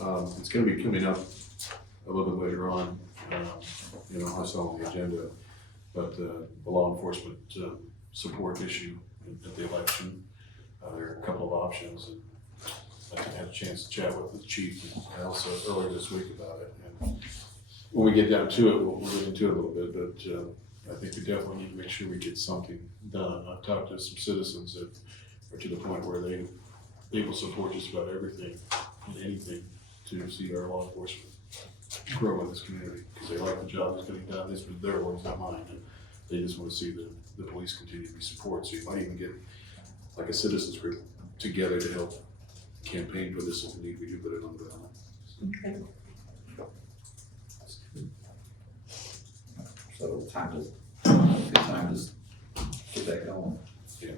It's gonna be coming up a little bit later on, I saw on the agenda, but the law enforcement support issue at the election. There are a couple of options, and I had a chance to chat with the chief and also earlier this week about it. And when we get down to it, we'll get into it a little bit, but I think we definitely need to make sure we get something done. I've talked to some citizens that are to the point where they will support just about everything and anything to see our law enforcement grow in this community, because they like the job that's getting done. This was their words, not mine, and they just want to see the police continue to be supported. So you might even get like a citizens group together to help campaign for this if need, we do put it on the ballot. Okay. So good time to get that going. Yeah.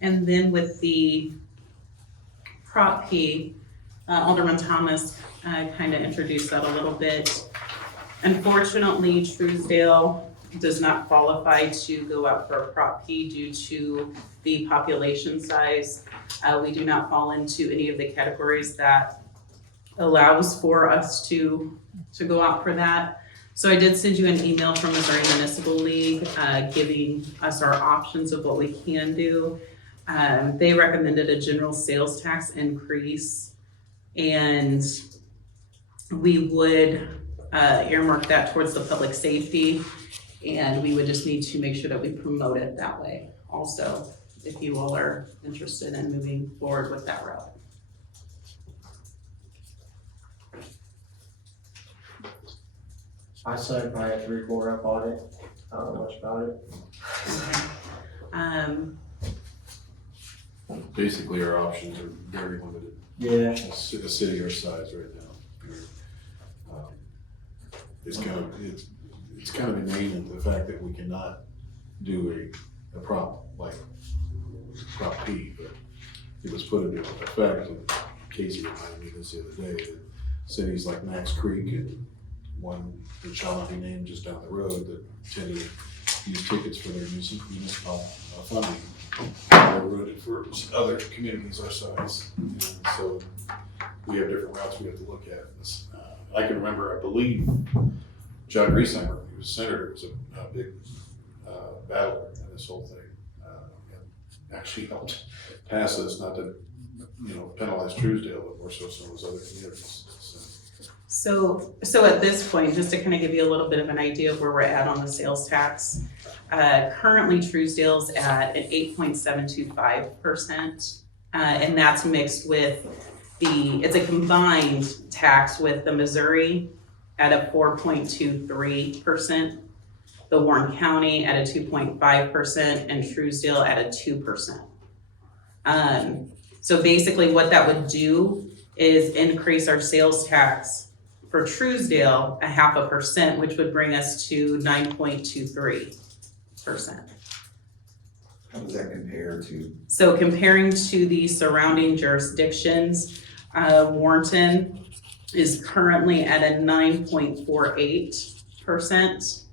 And then with the Prop P, Alderman Thomas kind of introduced that a little bit. Unfortunately, Truesdale does not qualify to go out for a Prop P due to the population size. We do not fall into any of the categories that allows for us to go out for that. So I did send you an email from Missouri Municipal League giving us our options of what we can do. They recommended a general sales tax increase, and we would earmark that towards the public safety, and we would just need to make sure that we promote it that way also, if you all are interested in moving forward with that route. I saw probably a 3-4 up on it. I don't know much about it. Basically, our options are very limited. Yeah. A city our size right now. It's kind of inane in the fact that we cannot do a prop like Prop P, but it was put into effect, and Casey reminded me this the other day, that cities like Max Creek and one that shall not be named just down the road that tend to use tickets for their municipal funding. They're rooted for other communities our size, and so we have different routes we have to look at. I can remember, I believe, John Griesheimer, he was senator, was a big battler in this whole thing. And actually helped pass this, not to penalize Truesdale, but more so some of those other communities. So at this point, just to kind of give you a little bit of an idea of where we're at on the sales tax, currently Truesdale's at an 8.725%, and that's mixed with it's a combined tax with the Missouri at a 4.23%, the Warren County at a 2.5%, and Truesdale at a 2%. So basically what that would do is increase our sales tax for Truesdale 0.5%, which would bring us to 9.23%. How does that compare to? So comparing to the surrounding jurisdictions, Warrenton is currently at a 9.48%.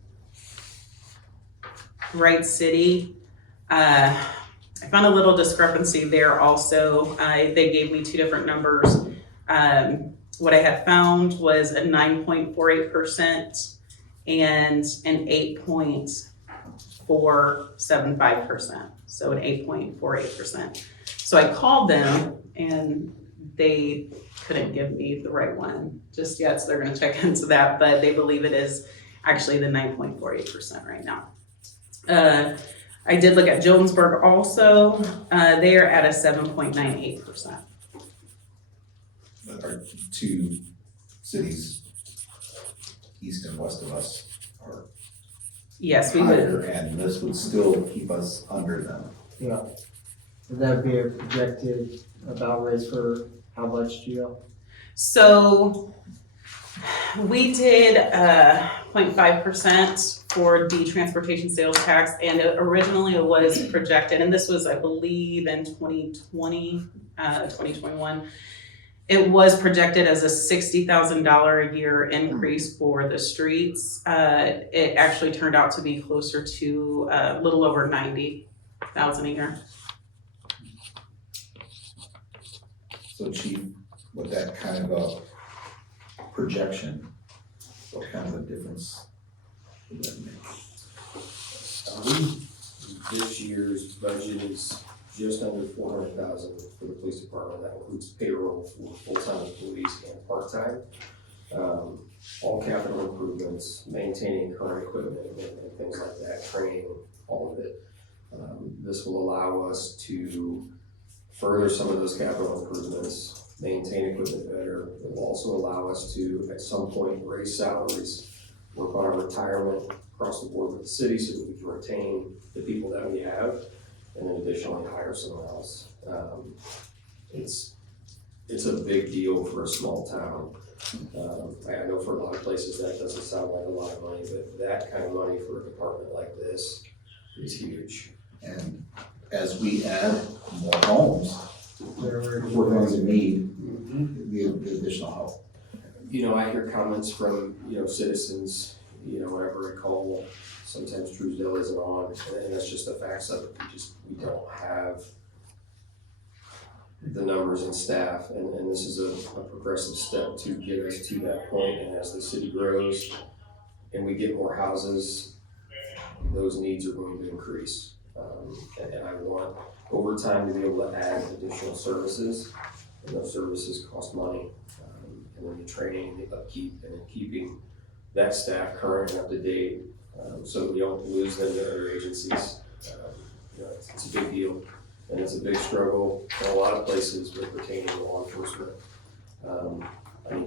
Wright City, I found a little discrepancy there also. They gave me two different numbers. What I had found was a 9.48% and an 8.475%. So an 8.48%. So I called them and they couldn't give me the right one just yet. So they're going to check into that, but they believe it is actually the 9.48% right now. I did look at Jonesburg also. They are at a 7.98%. Our two cities east and west of us are Yes, we higher, would. and this would still keep us under them. Yeah. Would that be a projected about raise for how much, Gio? So we did 0.5% for the transportation sales tax, and originally it was projected, and this was, I believe, in 2021. It was projected as a $60,000 a year increase for the streets. It actually turned out to be closer to a little over 90,000 a year. So Chief, with that kind of a projection, what kind of a difference would that make? This year's budget is just under 400,000 for the police department. That includes payroll for full-time employees and part-time. All capital improvements, maintaining current equipment and things like that, training, all of it. This will allow us to further some of those capital improvements, maintain equipment better. It will also allow us to, at some point, raise salaries, work on our retirement across the board with the city so that we can retain the people that we have, and then additionally hire someone else. It's a big deal for a small town. I know for a lot of places that doesn't sound like a lot of money, but that kind of money for a department like this is huge. And as we add more homes, we're going to need the additional help. You know, I hear comments from, citizens, whenever I call, sometimes Truesdale isn't on, and that's just the facts of it. We don't have the numbers and staff, and this is a progressive step to get us to that point. And as the city grows and we get more houses, those needs are going to increase. And I want over time to be able to add additional services, and those services cost money. And then the training, the upkeep, and then keeping that staff current and up to date, so that we don't lose them to other agencies. It's a big deal, and it's a big struggle in a lot of places with retaining law enforcement.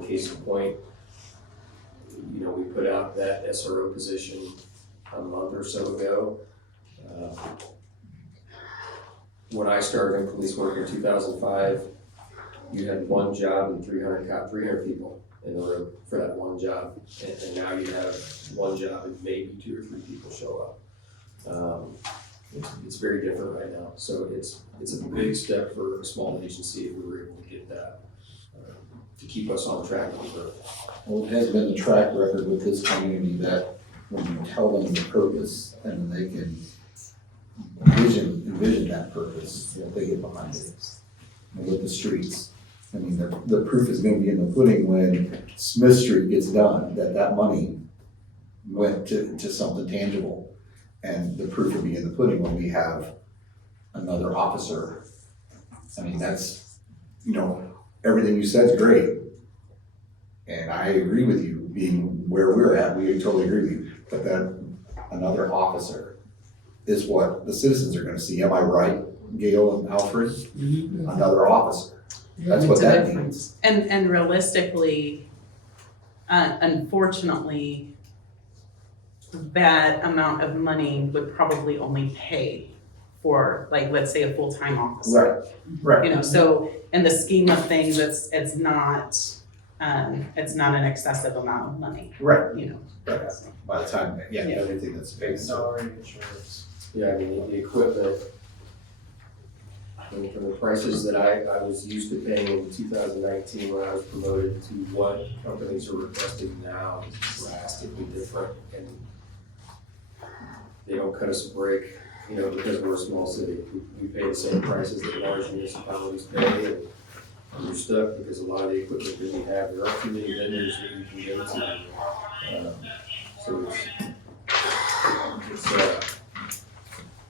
Case in point, we put out that SRO position a month or so ago. When I started in police work in 2005, you had one job and 300 people in the room for that one job. And now you have one job and maybe 2 or 3 people show up. It's very different right now. So it's a big step for a small agency if we were able to get that, to keep us on track with growth. Well, it has been the track record with this community that when you tell them the purpose and they can envision that purpose, they get behind it. And with the streets, I mean, the proof is gonna be in the pudding when Smith Street gets done, that money went to something tangible. And the proof will be in the pudding when we have another officer. I mean, that's, everything you said is great. And I agree with you, being where we're at, we totally agree with you. But that another officer is what the citizens are gonna see. Am I right, Gail and Alfred? Another officer. That's what that means. And realistically, unfortunately, that amount of money would probably only pay for, like, let's say a full-time officer. Right. So in the scheme of things, it's not an excessive amount of money. Right. Right. By the time, everything that's paid. Salary, insurance. Yeah, the equipment, from the prices that I was used to paying in 2019 when I was promoted to what companies are requesting now is drastically different. And they don't cut us a break, because we're a small city. We pay the same prices that large municipalities pay, and you're stuck because a lot of the equipment that we have, there aren't too many vendors that you can go to. So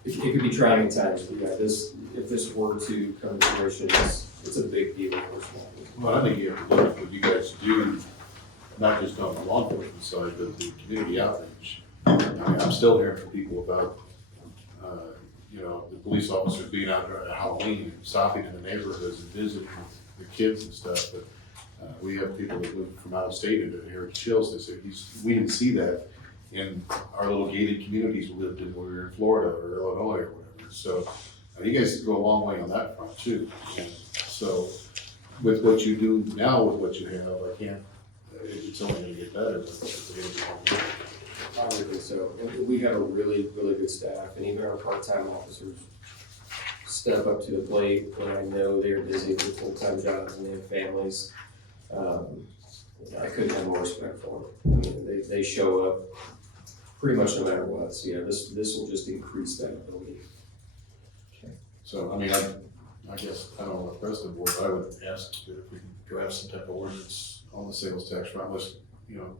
it could be trying times, but if this were to come to fruition, it's a big deal for small business. Well, I think you have to look at what you guys do, not just on the law enforcement side, but the community outreach. I mean, I'm still hearing from people about, the police officers being out there at Halloween and stopping in the neighborhoods and visiting with the kids and stuff, but we have people that live from out of state and here at Chills, they say, we didn't see that in our little gated communities we lived in when we were in Florida or Illinois or whatever. So you guys go a long way on that front too. And so with what you do now, with what you have, it's only gonna get better. I would think so. And we have a really, really good staff, and even our part-time officers step up to the plate when I know they're busy with full-time jobs and they have families. I couldn't have more respect for them. I mean, they show up pretty much no matter what. So this will just increase that ability. So, I guess, I don't know what the rest of the board, but I would ask that if we can draft some type of ordinance on the sales tax front, unless, you know,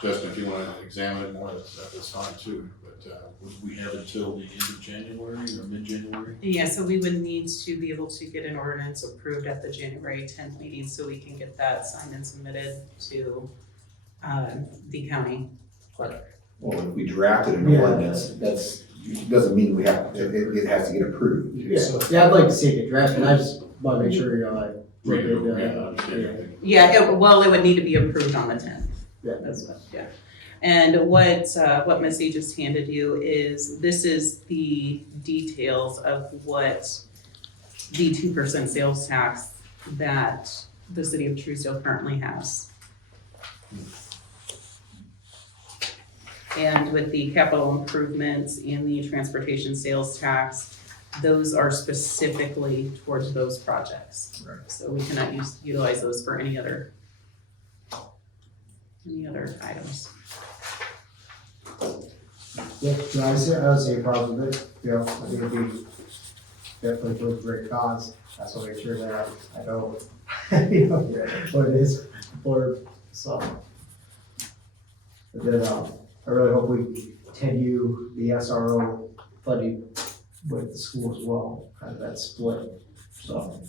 Justin, if you wanna examine it more, that's fine too. But, would we have until the end of January or mid-January? Yeah, so we would need to be able to get an ordinance approved at the January 10th meeting so we can get that signed and submitted to the county. Well, if we drafted an Yeah. ordinance, doesn't mean we have, it has to get approved. Yeah, I'd like to see it get drafted, I just wanna make sure, you know, like. Right, look at, yeah, I understand. Yeah, it would need to be approved on the 10th. Yeah. That's what, yeah. And what Missy just handed you this is the details of what the 2% sales tax that the city of Truesdale currently has. And with the capital improvements and the transportation sales tax, those are specifically towards those projects. Right. So we cannot utilize those for any other items. Yeah, no, I don't see a problem with it, you know, I think it'd be definitely for a great cause, that's why I make sure that I don't, you know, what it is for, so. But then, I really hope we continue the SRO funding with the school as well, kind of that split, so.